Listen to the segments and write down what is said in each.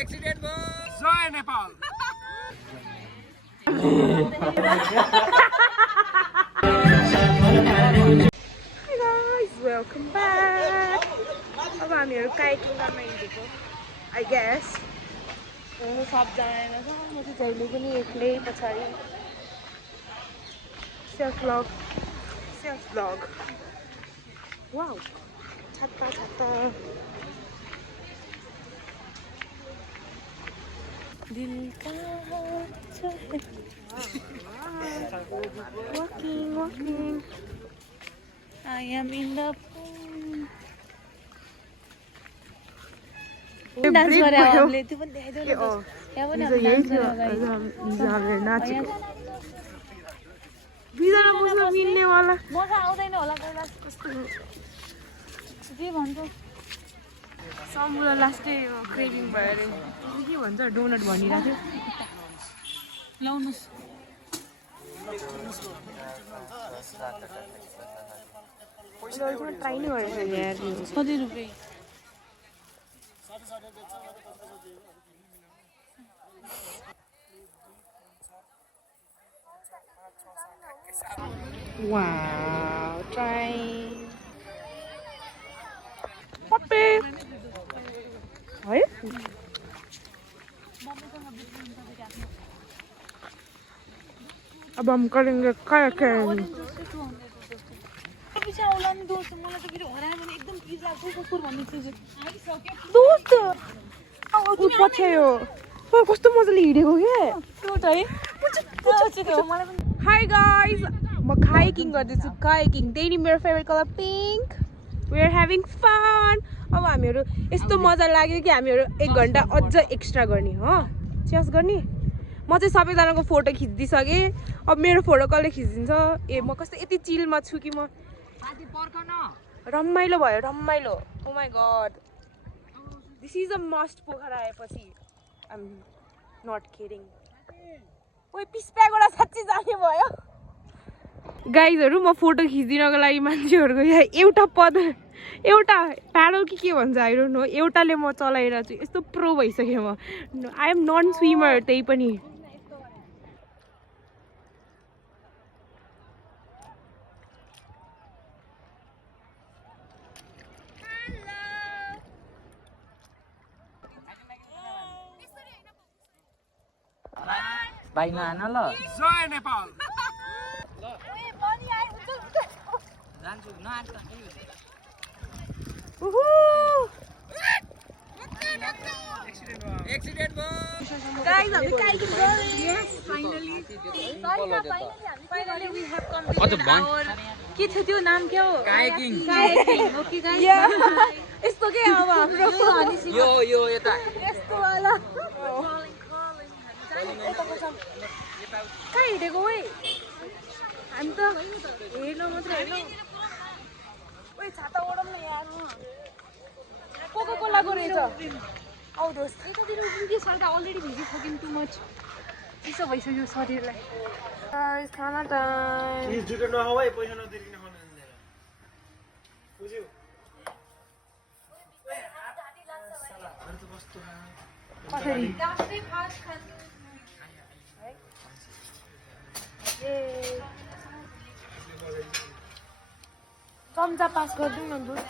Accident भयो जय Nepal Hi guys, welcome back. अब हामीहरु kayaking गर्न हिँडेको I guess. सबजना छ म चाहिँ जहिले पनि एक्लै पछाडी सेल्फ vlog. Wow. छाता दिल का walking. I am in the pool. Dance गरे हामीले त्यो पनि देखाइदेऊ न यहाँ पनि हामी डान्स गरेर नाचेको बिजरा मुसो मिल्ने वाला मजा आउँदैन होला पहिला कस्तो के भन्छ समुद्र लास्टै क्रेभिङ भयो अरे के भन्छ डोनट भनिरहेको थियो ल्याउनुस् ट्राई नै गरेको छैन यार कति रुपियाँ Wow, trying. Puppy. What? अब हम करेंगे कायाकिंग पछि आउला नि दोस्त मलाई त फेरि हरायो भने एकदम पिज्जा कुकुर भन्ने थिए दोस्त अब पछ्यायो पर कस्तो मजाले हिडेको के त्यो त है मलाई पनि हाई गाइज म कायाकिङ गर्दैछु कायाकिङ त्यही मेरो favourite colour pink we are having fun अब हामीहरू यस्तो मजा लाग्यो कि हामीहरू 1 घन्टा अझ एक्स्ट्रा गर्ने हो च्यास गर्ने म चाहिँ सबैजनाको फोटो खिच्दिसकेँ अब मेरो फोटो कसले खिचिदिन्छ ए म कस्तो यति चिलमा छु कि म रमाइलो भयो रमाइलो oh my god this is a must Pokhara आएपछि आइ एम नट किडिङ ओइ पिस्प्यागोडा साँच्चै जाने भयो गाइजहरू म फोटो खिचिदिनको लागि मान्छेहरूको यहाँ एउटा प्याडल के भन्छ आई डोन्ट नो एउटाले म चलाइरहेको छु यस्तो प्रो भइसक्यो म आई एम नन स्विमर त्यही पनि बाइक नआन ल जय नेपाल ल ओए पनि आइ जान्छु नआन त उहु एक्सिडेन्ट भयो गाइस हामी कायाकिङ गरे यस finally we have completed our के थियो त्यो नाम के हो कायाकिङ ओके गाइस यस्तो के अब हाम्रो यो यता यस्तो वाला कहाँ हिँडेको ओइ हामी त हेर्नु मात्रै हेर्नु ओइ छाता ओढौँ न यार को लागो रहेछ आउ दोस्त यतातिर उभियो साल्दा अलरेडी भिजिसक्यौँ टु मच चिसो भइसक्यो शरीरलाई गाइस खाना टाइम प्लिज जुटो नखाऊ है पैसा नतिरिकन खानु दिँदैन बुझ्यौ कसरी चम्चा पास गरिदिउँ न दुध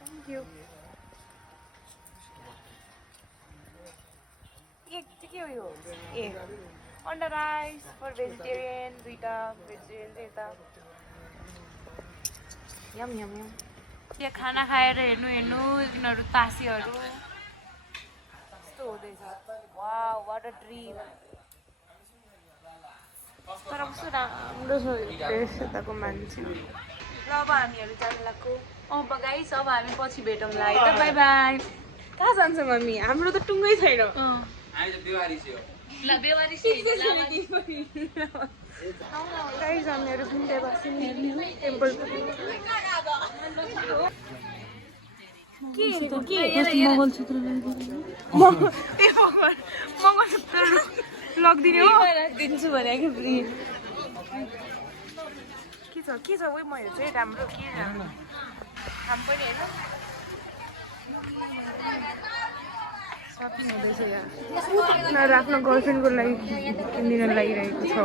Thank you. के हो यो ए अन्डा राइस फर भेजिटेरियन दुईटा भेजिटेरियन चाहिँ यता यम यहाँ खाना खाएर हेर्नु यिनीहरू तासीहरू यस्तो हुँदैछ वाउ वाट अ ड्रिम तर कस्तो राम्रो छ यताको मान्छे ल अब हामीहरू जानु लाग्यो अब गाइस अब हामी पछि भेटौँला है त बाई बाई कहाँ जान्छ मम्मी हाम्रो त टुङ्गै छैन गाइस हामीहरू बिन्दे बस्यौँ टेम्पल मङ्गलसूत्र लगिदिने हो दिन्छु भने कि फ्री के छ उयो म हेर्छु है राम्रो के राम्रो काम पनि होइन सपिङ हुँदैछ यहाँ उनीहरू आफ्नो गर्लफ्रेन्डको लागि किनिदिन लागिरहेको छ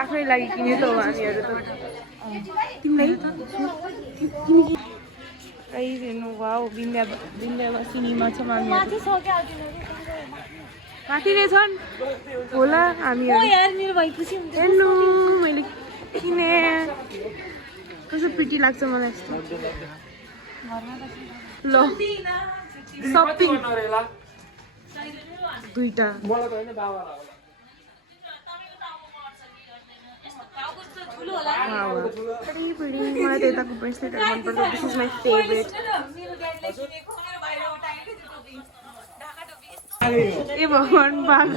आफ्नै लागि किन्यो त हो हामीहरू त तिमीलाई प्राइज हेर्नु वाउ विन्ध्यावासिनीमा छ माथि नै छन् होला हामीहरू हेर्नु मैले किनेँ कस्तो प्रिटी लाग्छ मलाई यस्तो ल सपिङ दुईटा मलाई त यताको ब्रेसलेटहरू मनपर्छ दिस इज माई फेभरेट ए भगवान् बाघ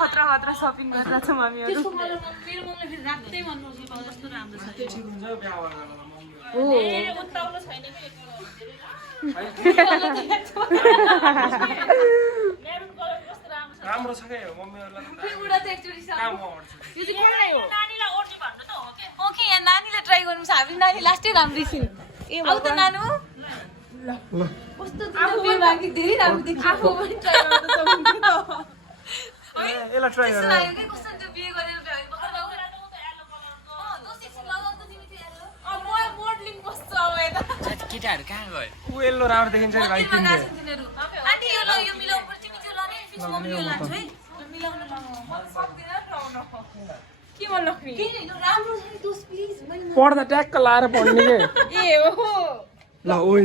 खतरा खतरा सपिङ गरेर छौँ हामीहरू राम्रो छ के मम्मीहरुलाई नानीले ट्राई गर्नु छ हामी नानी लास्टै राम्रै छु ए अब त नानु कस्तो आफू बाँकी धेरै राम्रो देखियो आफू पनि ट्राई गर्न त हुन्छ त एला ट्राई गर कस्तो त्यो बिहे गरेर भ्याइ भर्खर दोस्ती लगाउ त तिमी त्यो अब म मोडलिङ कस्तो अब यता केटाहरु कहाँ गयो उ एल्लो राम्रो देखिन्छ नि भाइ किन्ने आन्टी यो ल यो मिलाउ पर्छ तिमी त्यो लाने फिक्स मम्मी यो लान्छ है मिलाउन लाउनु म सक्दिन लाउन के मन लख्ने के नि राम्रो छ नि दोस्त प्लिज पढ्दा ट्याक्क लाएर पढ्ने के ए हो ल ओइ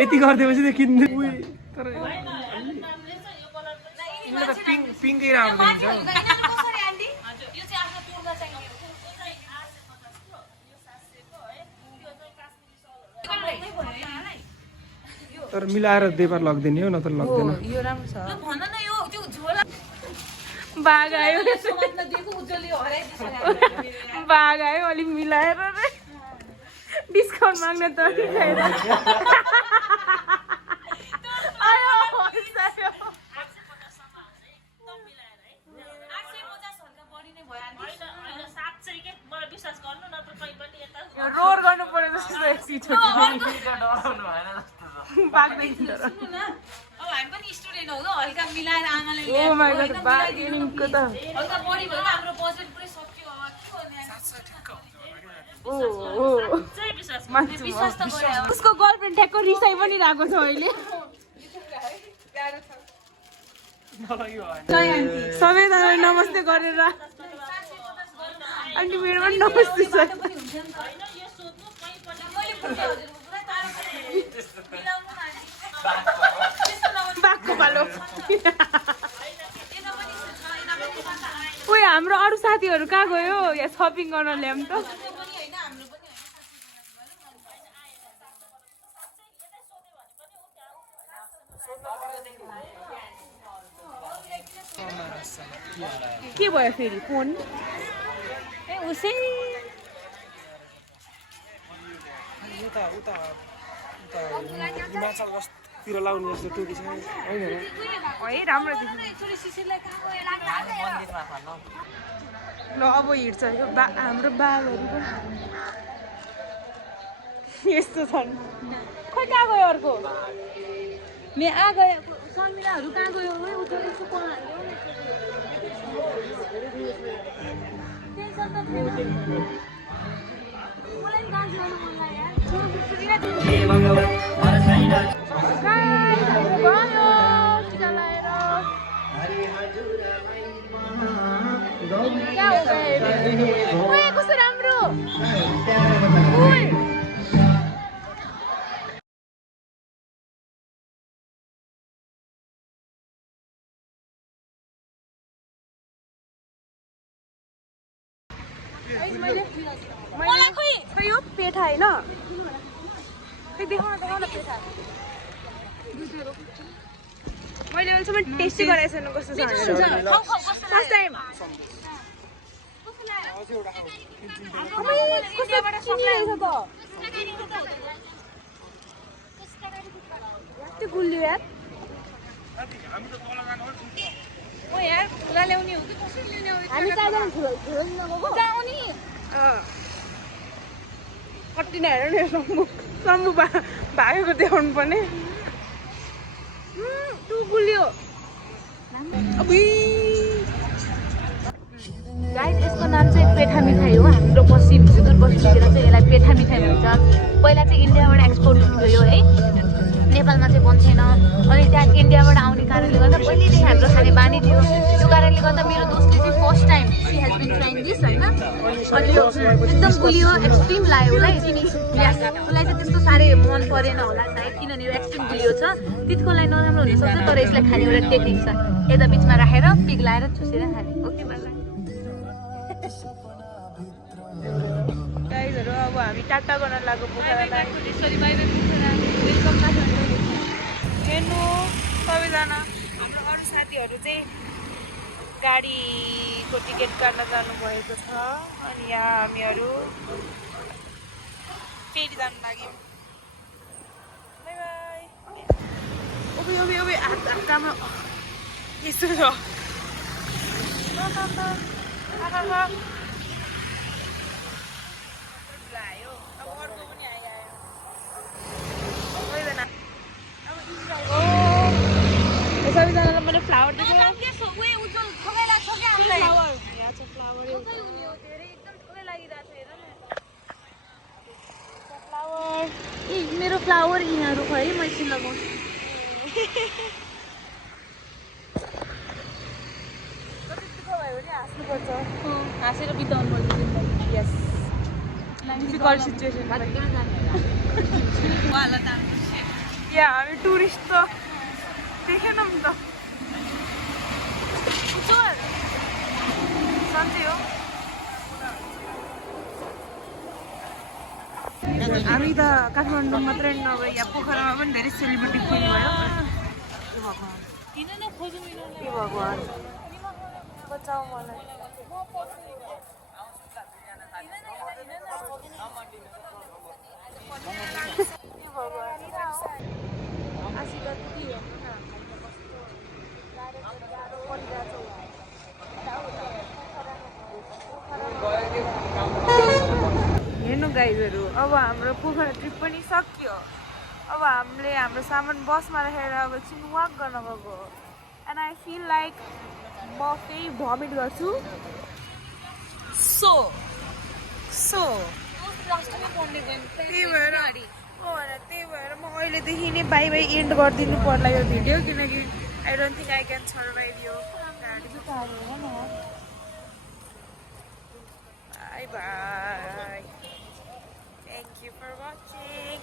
यति गर्दिएपछि त किन्ने उइ तर यो त पिङ्कै राम्रो देखिन्छ कसरी आन्टी यो चाहिँ आफ्नो टुरमा चाहिने तर मिलाएर देबार लग्दिने हो नत्र लग्दैन यो राम्रो छ भन न यो त्यो झोला बाघ आयो समाजमा दिएको उज्जवलले हराइदिन्छ बाघ आयो अलि मिलाएर रे डिस्काउन्ट माग्ने त आयो रोर गर्नु पर्यो जस्तो बाघ देखिन्छ अब हामी पनि स्टुडेन्ट हो हल्का मिलाएर आमाले ओ माय गॉड बार्गेनिङको त हल्का बढी भयो हाम्रो बजेट पुरै सक्यो अब ओ विश्वास त गरे उसको गर्लफ्रेन्ड ठ्याक्क रिसाइ पनि राखेको छ अहिले सबैजनालाई नमस्ते गरेर आन्टी मेरो पनि नमस्ते छ बाघको पालो ओइ हाम्रो अरू साथीहरू कहाँ गयो यहाँ सपिङ गर्न ल्याउँ त के भयो फेरि फोन ए उसै हिमाचल तिर लाउने जस्तो टोपी छ हैन है राम्रो देखिन्छ ल अब हिँड्छ यो हाम्रो बाघहरू पनि यस्तो छन् खोइ कहाँ गयो अर्को मे आ गयो शर्मिलाहरू कहाँ गयो है उता यस्तो कस्तो राम्रो मलाई यो पेठा होइन देखाउन पेठा मैले अहिलेसम्म टेस्टी गराएको छैन कस्तो छ फर्स्ट टाइम इन्डियाबाट सप्लाई हुन्छ त त्यो गुल्यो यार ओ यार फुला ल्याउने हो कि कसरी ल्याउने हो हामी चारजना फुल नगएको जाऊ नि कति नै हेर न सम्बु भागेको देखाउनु पर्ने तु गुल्यो गाइस यसको नाम चाहिँ पेठा मिठाई हो हाम्रो पश्चिम सुदूरपश्चिमतिर चाहिँ यसलाई पेठा मिठाई भन्छ पहिला चाहिँ इन्डियाबाट एक्सपोर्ट हुन्थ्यो यो है नेपालमा चाहिँ बन्थेन अनि त्यहाँ इन्डियाबाट आउने कारणले गर्दा पहिलेदेखि हाम्रो खाने बानी थियो त्यो कारणले गर्दा मेरो दोस्तले चाहिँ first time she has been trying this होइन अनि यो एकदम गुलियो एक्सट्रिम लाग्यो उसलाई उसलाई चाहिँ त्यस्तो साह्रै मन परेन होला सायद किनभने यो एक्सट्रिम गुलियो छ त्यतिको लागि नराम्रो हुनसक्छ तर यसलाई खाने एउटा टेक्निक छ यता बिचमा राखेर पिघलाएर चुसेर खाने ओके बाइ गाइजहरू अब हामी टाटा गर्न लाग्यो पोखरालाई sorry bye bye Pokhara welcome Kathmandu हेर्नु सबैजना हाम्रो अरू साथीहरू चाहिँ गाडीको टिकट काट्न जानुभएको छ अनि यहाँ हामीहरू फेरि जानु लाग्यौँ बाई बाई ओबे ओबे ओबे हातमा यसो र सबैजनालाई मैले फ्लावर मेरो फ्लावर यिनीहरू खै म एकछिन लगाउँछु हाँसेर बिताउनु पर्छ यस डिफिकल्ट सिचुएसन या हामी टुरिस्ट त देखेनौँ त सन्चै हो हामी त काठमाडौँ मात्रै नभए यहाँ पोखरामा पनि धेरै सेलिब्रिटी फेरि भयो के भगवान् बचाऊ मलाई हेर्नु गाइजहरू अब हाम्रो पोखरा ट्रिप पनि सक्यो अब हामीले हाम्रो सामान बसमा राखेर अब एकछिन वाक गर्न गएको एन्ड आई फिल लाइक म फेरि भमिट गर्छु सो त्यही भएर म अहिलेदेखि नै बाई बाई एन्ड गरिदिनु पर्ला यो भिडियो किनकि I don't think I can survive यो bye bye thank you for watching